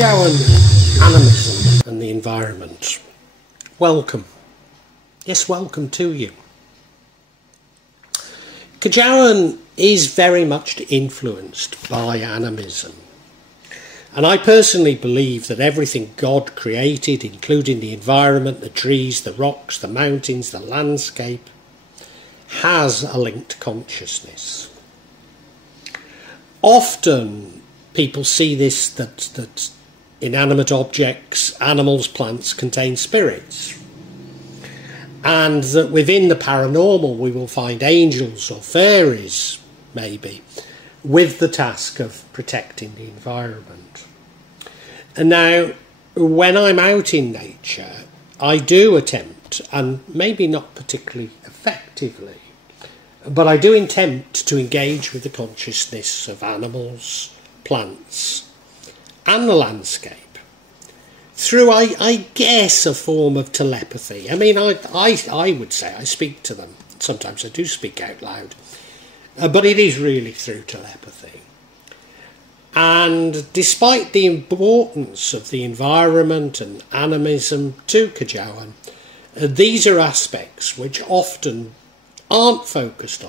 Kejawen, Animism and the environment. Welcome. Yes, welcome to you. Kejawen is very much influenced by animism. And I personally believe that everything God created, including the environment, the trees, the rocks, the mountains, the landscape, has a linked consciousness. Often people see this, that inanimate objects, animals, plants contain spirits. And that within the paranormal we will find angels or fairies, maybe, with the task of protecting the environment. And now, when I'm out in nature, I do attempt, and maybe not particularly effectively, but I do attempt to engage with the consciousness of animals, plants, and the landscape through, I guess, a form of telepathy. I mean, I would say I speak to them. Sometimes I do speak out loud, but it is really through telepathy. And despite the importance of the environment and animism to Kejawen, these are aspects which often aren't focused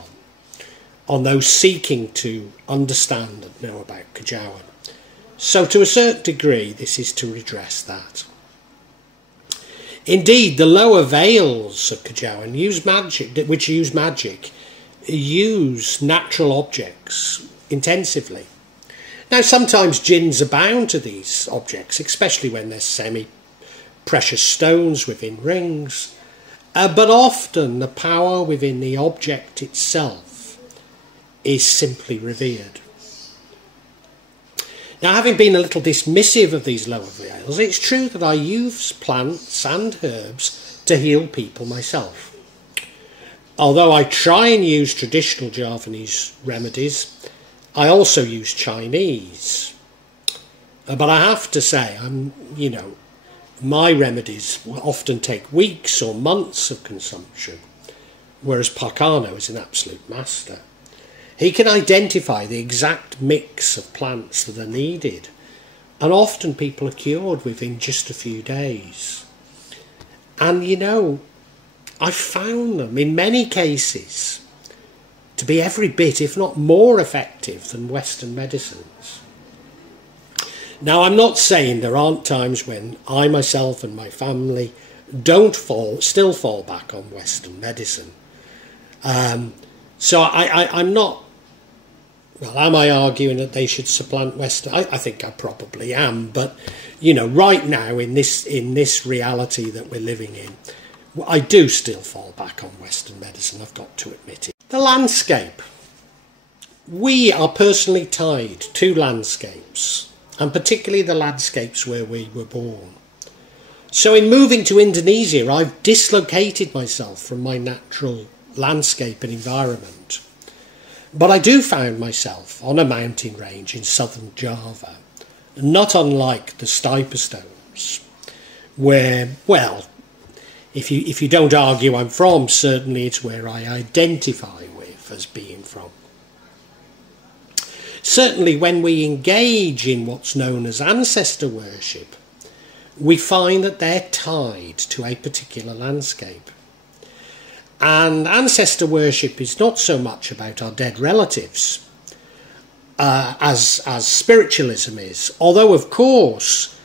on those seeking to understand and know about Kejawen. So to a certain degree, this is to redress that. Indeed, the lower veils of Kejawen use magic, use natural objects intensively. Now, sometimes jinns are bound to these objects, especially when there's semi-precious stones within rings, but often the power within the object itself is simply revered. Now, having been a little dismissive of these lower veils, it's true that I use plants and herbs to heal people myself. Although I try and use traditional Javanese remedies, I also use Chinese. But I have to say, my remedies will often take weeks or months of consumption, whereas Parcano is an absolute master. He can identify the exact mix of plants that are needed, and often people are cured within just a few days. And I've found them in many cases to be every bit, if not more effective than Western medicines. Now, I'm not saying there aren't times when I myself and my family still fall back on Western medicine. So I'm not. Well, am I arguing that they should supplant Western? I think I probably am, but right now in this reality that we're living in, I do still fall back on Western medicine. I've got to admit it. The landscape. We are personally tied to landscapes, and particularly the landscapes where we were born. So in moving to Indonesia, I've dislocated myself from my natural landscape and environment. But I do find myself on a mountain range in southern Java, not unlike the Stiper Stones, where, well, if you don't argue I'm from, certainly it's where I identify with as being from. Certainly when we engage in what's known as ancestor worship, we find that they're tied to a particular landscape. And ancestor worship is not so much about our dead relatives as spiritualism is. Although, of course,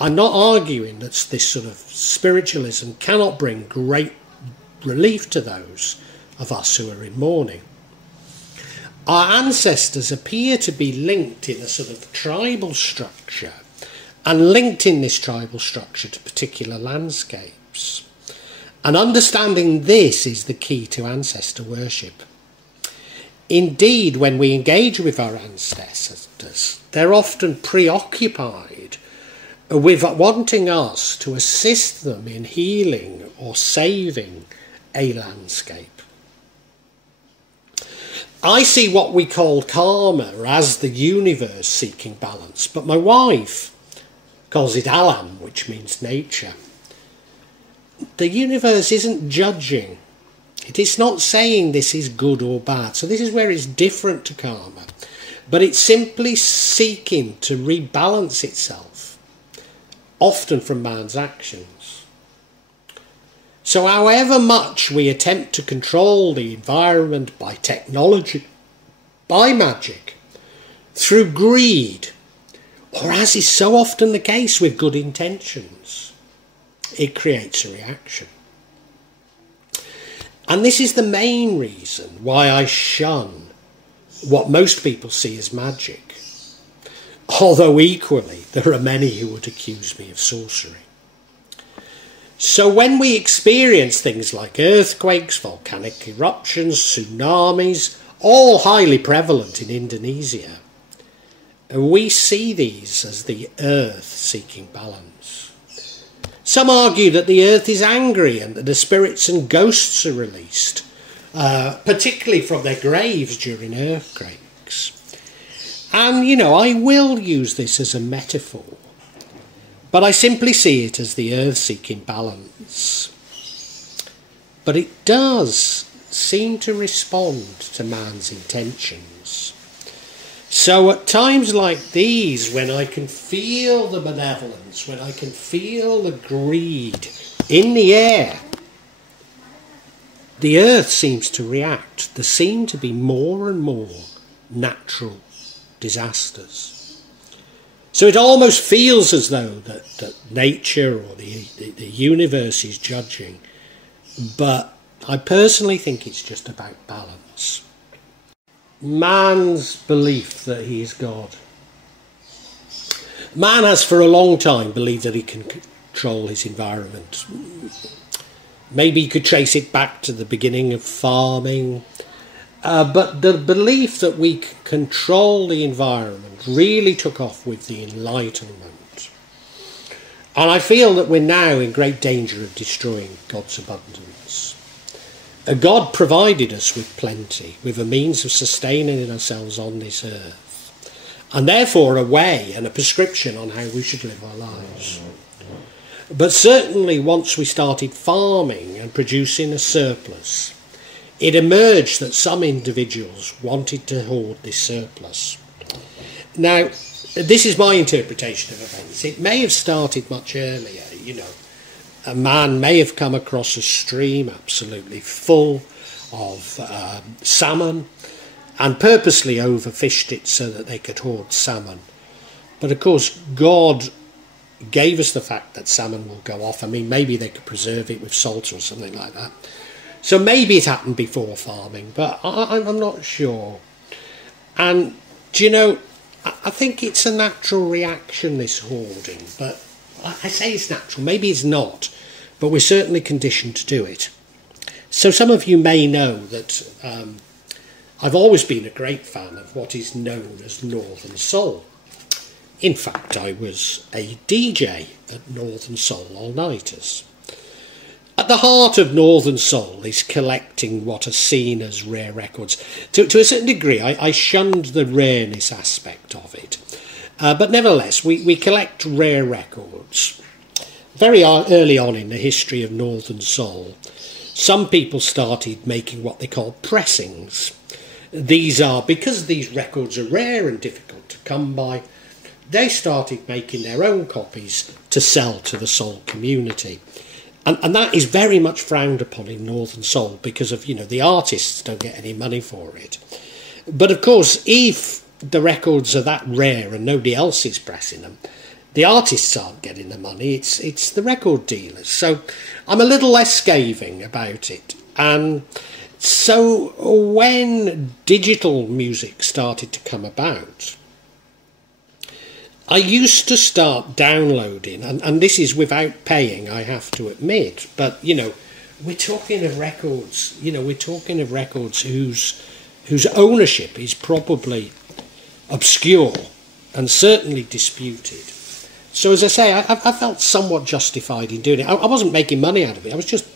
I'm not arguing that this sort of spiritualism cannot bring great relief to those of us who are in mourning. Our ancestors appear to be linked in a sort of tribal structure, and linked in this tribal structure to particular landscapes. And understanding this is the key to ancestor worship. Indeed, when we engage with our ancestors, they're often preoccupied with wanting us to assist them in healing or saving a landscape. I see what we call karma as the universe seeking balance, but my wife calls it alam, which means nature. The universe isn't judging. It is not saying this is good or bad. So this is where it's different to karma. But it's simply seeking to rebalance itself often from man's actions. So however much we attempt to control the environment by technology, by magic, through greed, or as is so often the case with good intentions, it creates a reaction. And this is the main reason why I shun what most people see as magic, although equally there are many who would accuse me of sorcery. So when we experience things like earthquakes, volcanic eruptions, tsunamis, all highly prevalent in Indonesia, we see these as the earth seeking balance. Some argue that the earth is angry and that the spirits and ghosts are released, particularly from their graves during earthquakes. And, you know, I will use this as a metaphor, but I simply see it as the earth seeking balance. But it does seem to respond to man's intentions. So at times like these, when I can feel the benevolence, when I can feel the greed in the air, the earth seems to react. There seem to be more and more natural disasters. So it almost feels as though that nature or the universe is judging, but I personally think it's just about balance. Man's belief that he is God. Man has for a long time believed that he can control his environment. Maybe you could trace it back to the beginning of farming, but the belief that we can control the environment really took off with the Enlightenment. And I feel that we're now in great danger of destroying God's abundance. God provided us with plenty, with a means of sustaining ourselves on this earth, and therefore a way and a prescription on how we should live our lives. But certainly once we started farming and producing a surplus, it emerged that some individuals wanted to hoard this surplus. Now, this is my interpretation of events. It may have started much earlier, you know. A man may have come across a stream absolutely full of salmon and purposely overfished it so that they could hoard salmon. But of course, God gave us the fact that salmon will go off. I mean, maybe they could preserve it with salt or something like that. So maybe it happened before farming, but I'm not sure. And, do you know, I think it's a natural reaction, this hoarding, but I say it's natural, maybe it's not, but we're certainly conditioned to do it. So some of you may know that I've always been a great fan of what is known as Northern Soul. In fact, I was a DJ at Northern Soul all-nighters. At the heart of Northern Soul is collecting what are seen as rare records. To a certain degree, I shunned the rareness aspect of it. But nevertheless, we collect rare records. Very early on in the history of Northern Soul, some people started making what they call pressings. These are, because these records are rare and difficult to come by, they started making their own copies to sell to the soul community. And that is very much frowned upon in Northern Soul because of, you know, the artists don't get any money for it. But of course, if the records are that rare and nobody else is pressing them, the artists aren't getting the money, it's the record dealers. So I'm a little less scathing about it. And so when digital music started to come about, I used to start downloading, and this is without paying, I have to admit, but, you know, we're talking of records, whose ownership is probably obscure and certainly disputed. So as I say, I felt somewhat justified in doing it. I wasn't making money out of it, I was just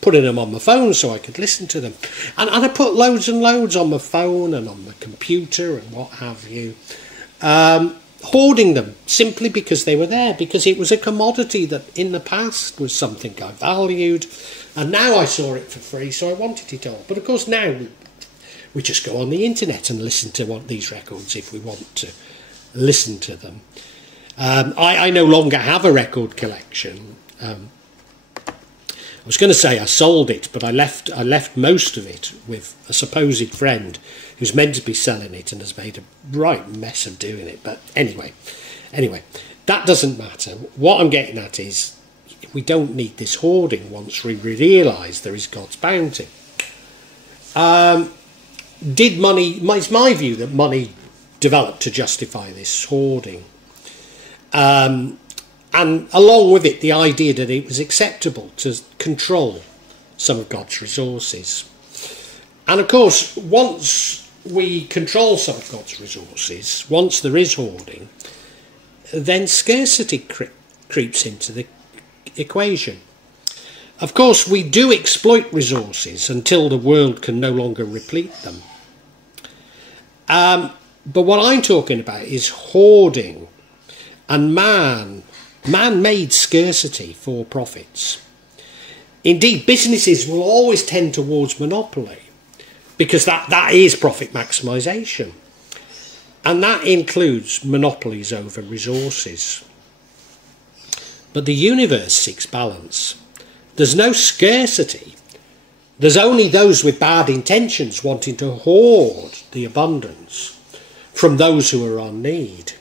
putting them on my phone so I could listen to them. And I put loads and loads on my phone and on my computer and what have you. Hoarding them simply because they were there, because it was a commodity that in the past was something I valued, and now I saw it for free, so I wanted it all. But of course now we just go on the internet and listen to these records if we want to listen to them. I no longer have a record collection. I was going to say I sold it, but I left most of it with a supposed friend who's meant to be selling it and has made a right mess of doing it. But anyway, that doesn't matter. What I'm getting at is we don't need this hoarding once we realise there is God's bounty. It's my view that money developed to justify this hoarding. And along with it, the idea that it was acceptable to control some of God's resources. And of course, once we control some of God's resources, once there is hoarding, then scarcity creeps into the equation. Of course, we do exploit resources until the world can no longer replete them. But what I'm talking about is hoarding and man-made scarcity for profits. Indeed, businesses will always tend towards monopoly because that is profit maximisation. And that includes monopolies over resources. But the universe seeks balance. There's no scarcity. There's only those with bad intentions wanting to hoard the abundance from those who are on need.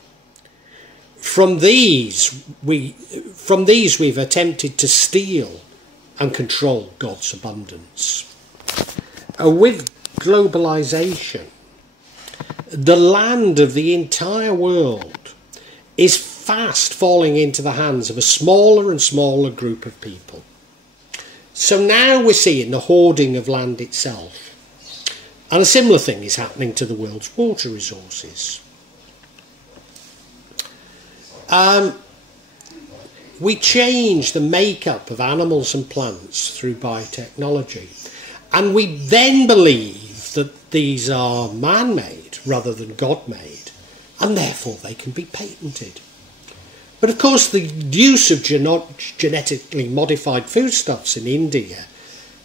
From these we've attempted to steal and control God's abundance. With globalisation, the land of the entire world is fast falling into the hands of a smaller and smaller group of people. So now we're seeing the hoarding of land itself. And a similar thing is happening to the world's water resources. We change the makeup of animals and plants through biotechnology, and we then believe that these are man-made rather than God-made, and therefore they can be patented. But of course the use of genetically modified foodstuffs in India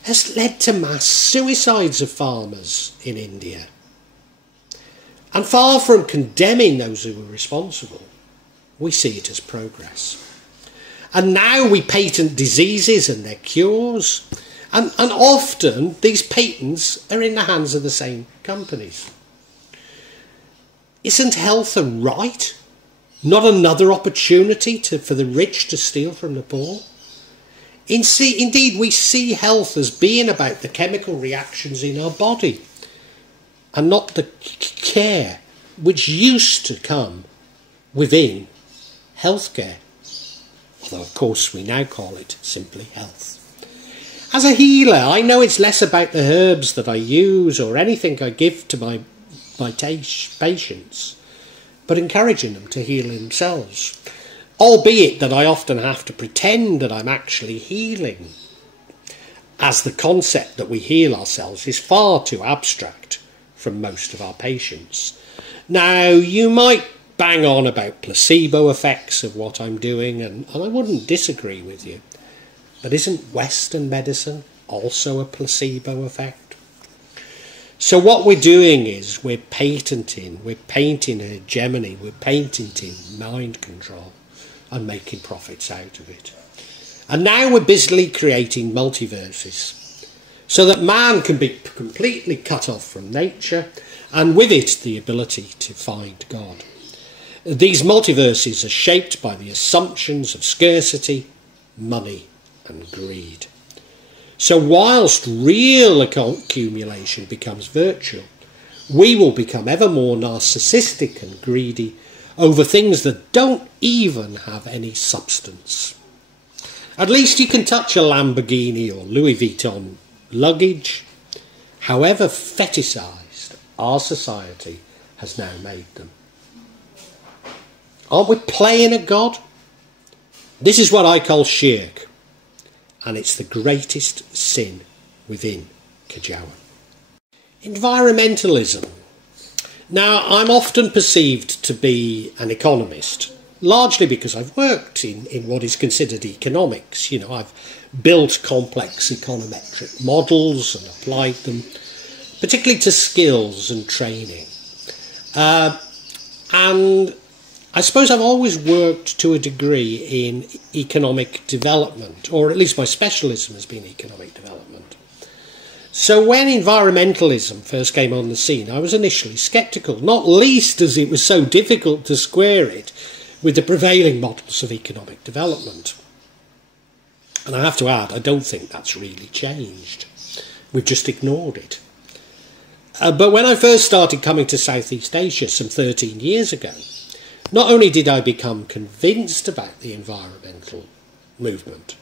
has led to mass suicides of farmers in India. And far from condemning those who were responsible, we see it as progress. And now we patent diseases and their cures, and often these patents are in the hands of the same companies. Isn't health a right? Not another opportunity for the rich to steal from the poor? Indeed, we see health as being about the chemical reactions in our body and not the care which used to come within healthcare. Although, of course, we now call it simply health. As a healer, I know it's less about the herbs that I use or anything I give to my patients, but encouraging them to heal themselves, albeit that I often have to pretend that I'm actually healing, as the concept that we heal ourselves is far too abstract from most of our patients. Now, you might bang on about placebo effects of what I'm doing, and I wouldn't disagree with you, but isn't Western medicine also a placebo effect? So what we're doing is we're patenting hegemony, we're patenting mind control and making profits out of it. And now we're busily creating multiverses so that man can be completely cut off from nature, and with it the ability to find God. These multiverses are shaped by the assumptions of scarcity, money and greed. So whilst real accumulation becomes virtual, we will become ever more narcissistic and greedy over things that don't even have any substance. At least you can touch a Lamborghini or Louis Vuitton luggage, however fetishised our society has now made them. Aren't we playing at God? This is what I call shirk, and it's the greatest sin within Kejawen. Environmentalism. Now, I'm often perceived to be an economist, largely because I've worked in what is considered economics. You know, I've built complex econometric models and applied them, particularly to skills and training. And I suppose I've always worked to a degree in economic development, or at least my specialism has been economic development. So when environmentalism first came on the scene, I was initially sceptical, not least as it was so difficult to square it with the prevailing models of economic development. And I have to add, I don't think that's really changed. We've just ignored it. But when I first started coming to Southeast Asia some 13 years ago, not only did I become convinced about the environmental movement,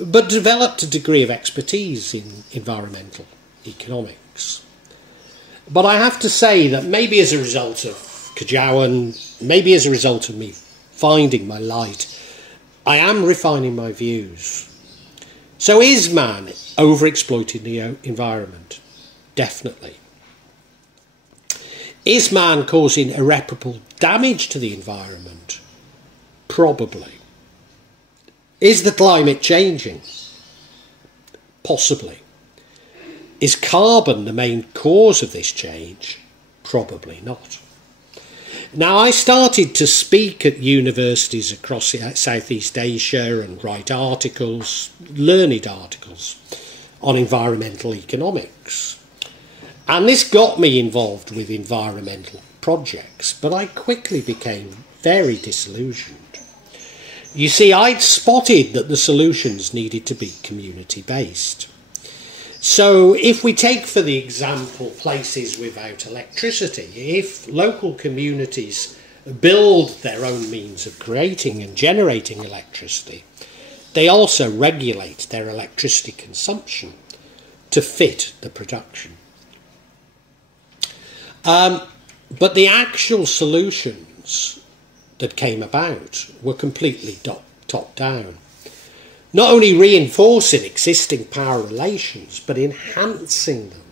but developed a degree of expertise in environmental economics. But I have to say that maybe as a result of Kejawen, maybe as a result of me finding my light, I am refining my views. So is man overexploiting the environment? Definitely. Is man causing irreparable damage to the environment? Probably. Is the climate changing? Possibly. Is carbon the main cause of this change? Probably not. Now, I started to speak at universities across Southeast Asia and write articles, learned articles, on environmental economics. And this got me involved with environmental projects, but I quickly became very disillusioned. You see, I'd spotted that the solutions needed to be community-based. So if we take, for the example, places without electricity, if local communities build their own means of creating and generating electricity, they also regulate their electricity consumption to fit the production. But the actual solutions that came about were completely top-down. Not only reinforcing existing power relations, but enhancing them.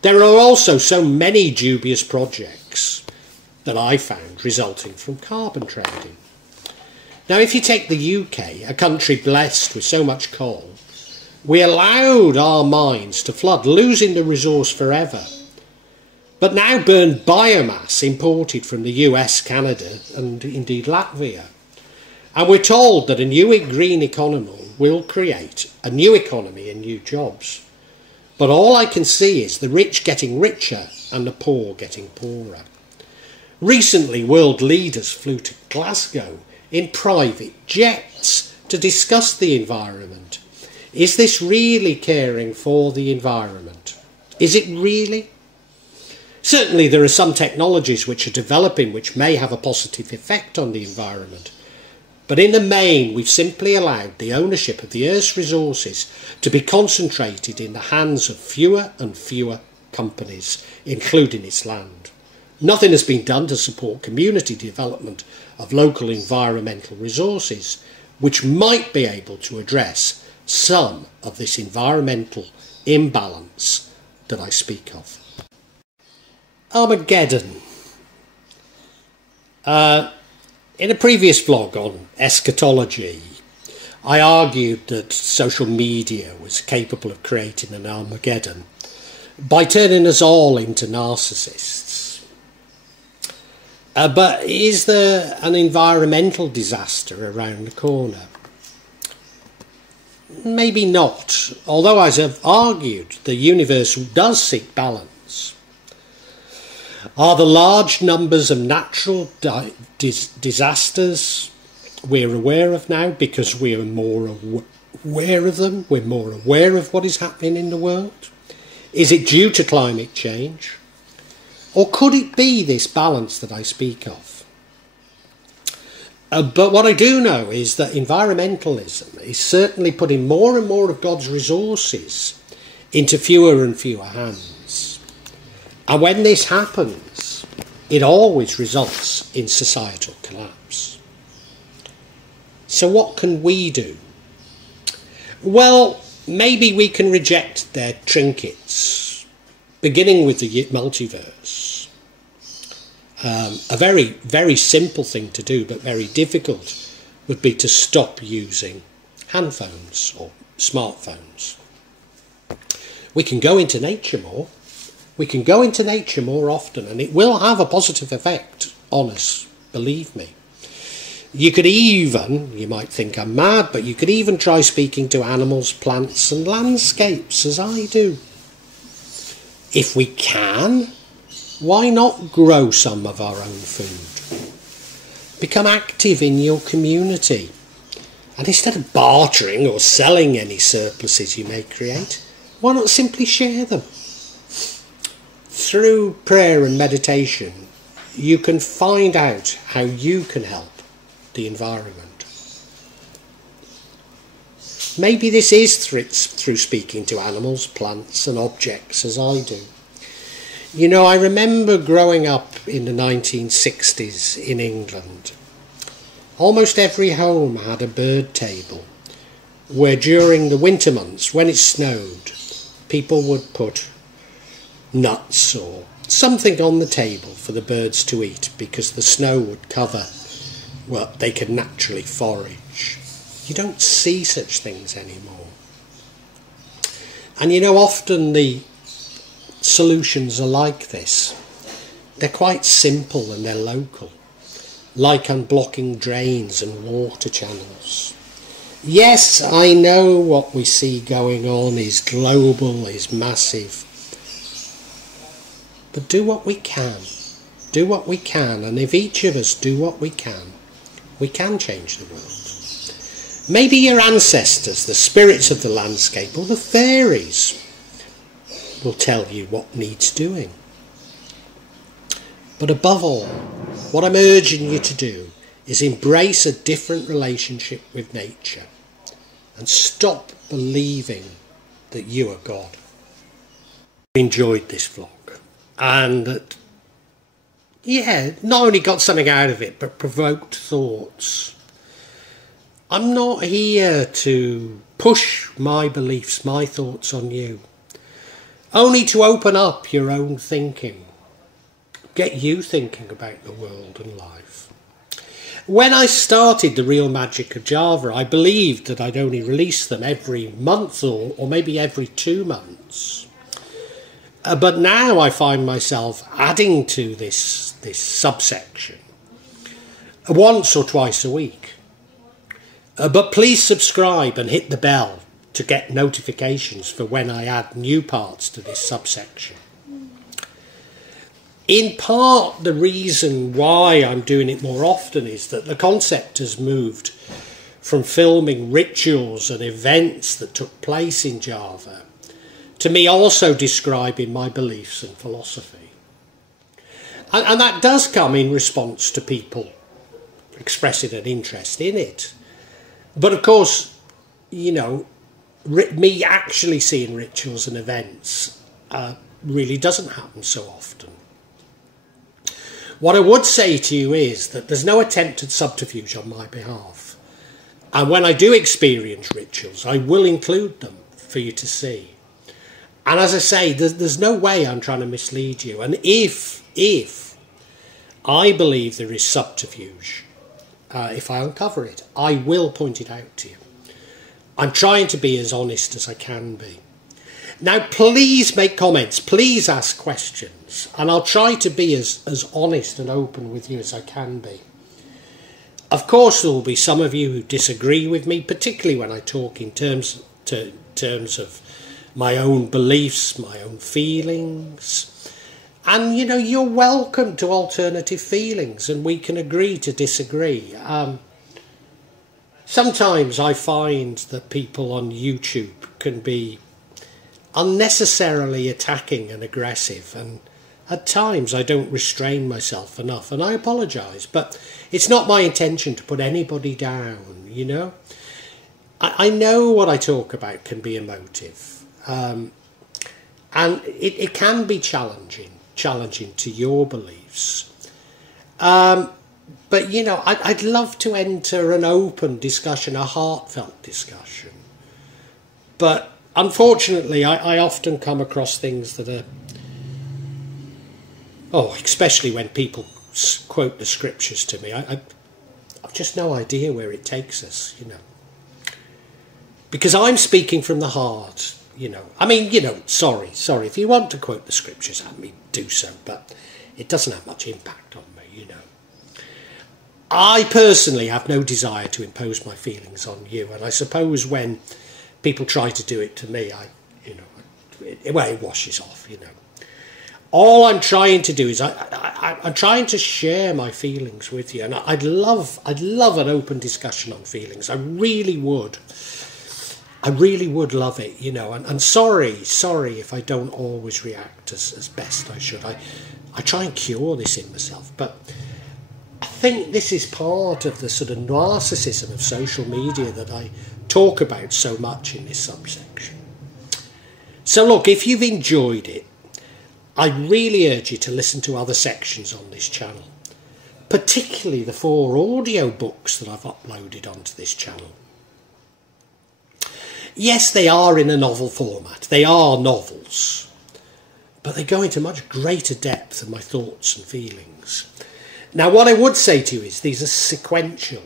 There are also so many dubious projects that I found resulting from carbon trading. Now, if you take the UK, a country blessed with so much coal, we allowed our mines to flood, losing the resource forever, but now burn biomass imported from the US, Canada, and indeed Latvia. And we're told that a new green economy will create a new economy and new jobs. But all I can see is the rich getting richer and the poor getting poorer. Recently, world leaders flew to Glasgow in private jets to discuss the environment. Is this really caring for the environment? Is it really? Certainly there are some technologies which are developing which may have a positive effect on the environment. But in the main, we've simply allowed the ownership of the Earth's resources to be concentrated in the hands of fewer and fewer companies, including its land. Nothing has been done to support community development of local environmental resources, which might be able to address some of this environmental imbalance that I speak of. Armageddon. In a previous vlog on eschatology, I argued that social media was capable of creating an Armageddon by turning us all into narcissists. But is there an environmental disaster around the corner? Maybe not, although as I've argued, the universe does seek balance. Are the large numbers of natural disasters we're aware of now because we are more aware of them, we're more aware of what is happening in the world? Is it due to climate change? Or could it be this balance that I speak of? But what I do know is that environmentalism is certainly putting more and more of God's resources into fewer and fewer hands. And when this happens, it always results in societal collapse. So what can we do? Well, maybe we can reject their trinkets, beginning with the multiverse. A very, very simple thing to do, but very difficult, would be to stop using handphones or smartphones. We can go into nature more. We can go into nature more often, and it will have a positive effect on us. believe me. You could even, you might think I'm mad, but you could even try speaking to animals, plants and landscapes as I do. If we can, why not grow some of our own food? Become active in your community. And instead of bartering or selling any surpluses you may create, why not simply share them? Through prayer and meditation, you can find out how you can help the environment. Maybe this is through speaking to animals, plants and objects as I do. You know, I remember growing up in the 1960s in England. Almost every home had a bird table where during the winter months when it snowed, people would put nuts or something on the table for the birds to eat because the snow would cover well, they could naturally forage. You don't see such things anymore. And you know, often the solutions are like this. They're quite simple and they're local, like unblocking drains and water channels. Yes, I know what we see going on is global, is massive. But do what we can. Do what we can, and if each of us do what we can change the world. Maybe your ancestors, the spirits of the landscape, or the fairies will tell you what needs doing. But above all, what I'm urging you to do is embrace a different relationship with nature and stop believing that you are God. I enjoyed this vlog and that, yeah, not only got something out of it, but provoked thoughts. I'm not here to push my beliefs, my thoughts on you. Only to open up your own thinking. Get you thinking about the world and life. When I started The Real Magic of Java, I believed that I'd only release them every month or maybe every 2 months. But now I find myself adding to this subsection once or twice a week. But please subscribe and hit the bell to get notifications for when I add new parts to this subsection. In part, the reason why I'm doing it more often is that the concept has moved from filming rituals and events that took place in Java to me also describing my beliefs and philosophy. And that does come in response to people expressing an interest in it. But of course, you know, me actually seeing rituals and events really doesn't happen so often. What I would say to you is that there's no attempt at subterfuge on my behalf. And when I do experience rituals, I will include them for you to see. And as I say, there's no way I'm trying to mislead you. And if I believe there is subterfuge, if I uncover it, I will point it out to you. I'm trying to be as honest as I can be. Now, please make comments, please ask questions, and I'll try to be as honest and open with you as I can be. Of course, there will be some of you who disagree with me, particularly when I talk in terms of my own beliefs, my own feelings. And, you know, you're welcome to alternative feelings, and we can agree to disagree. Sometimes I find that people on YouTube can be unnecessarily attacking and aggressive, and at times I don't restrain myself enough, and I apologise, but it's not my intention to put anybody down, you know. I know what I talk about can be emotive, and it can be challenging to your beliefs. But, you know, I'd love to enter an open discussion, a heartfelt discussion. But unfortunately, I often come across things that are, especially when people quote the scriptures to me, I've just no idea where it takes us, you know. Because I'm speaking from the heart, you know. I mean, you know, sorry, if you want to quote the scriptures at me, do so, but it doesn't have much impact on me, you know. I personally have no desire to impose my feelings on you, and I suppose when people try to do it to me, it washes off, All I'm trying to do is I'm trying to share my feelings with you, and I'd love an open discussion on feelings. I really would love it, and sorry if I don't always react as best I should. I try and cure this in myself, but I think this is part of the sort of narcissism of social media that I talk about so much in this subsection. So look, if you've enjoyed it, I really urge you to listen to other sections on this channel, particularly the 4 audio books that I've uploaded onto this channel. Yes, they are in a novel format. They are novels, but they go into much greater depth of my thoughts and feelings. Now, what I would say to you is these are sequential.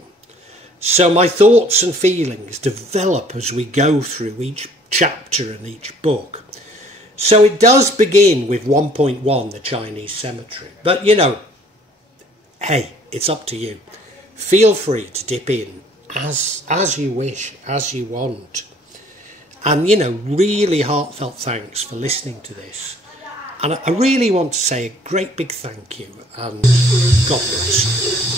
So my thoughts and feelings develop as we go through each chapter and each book. So it does begin with 1.1, the Chinese cemetery. But, hey, it's up to you. Feel free to dip in as you wish, as you want. And, really heartfelt thanks for listening to this. And I really want to say a great big thank you, and God bless you.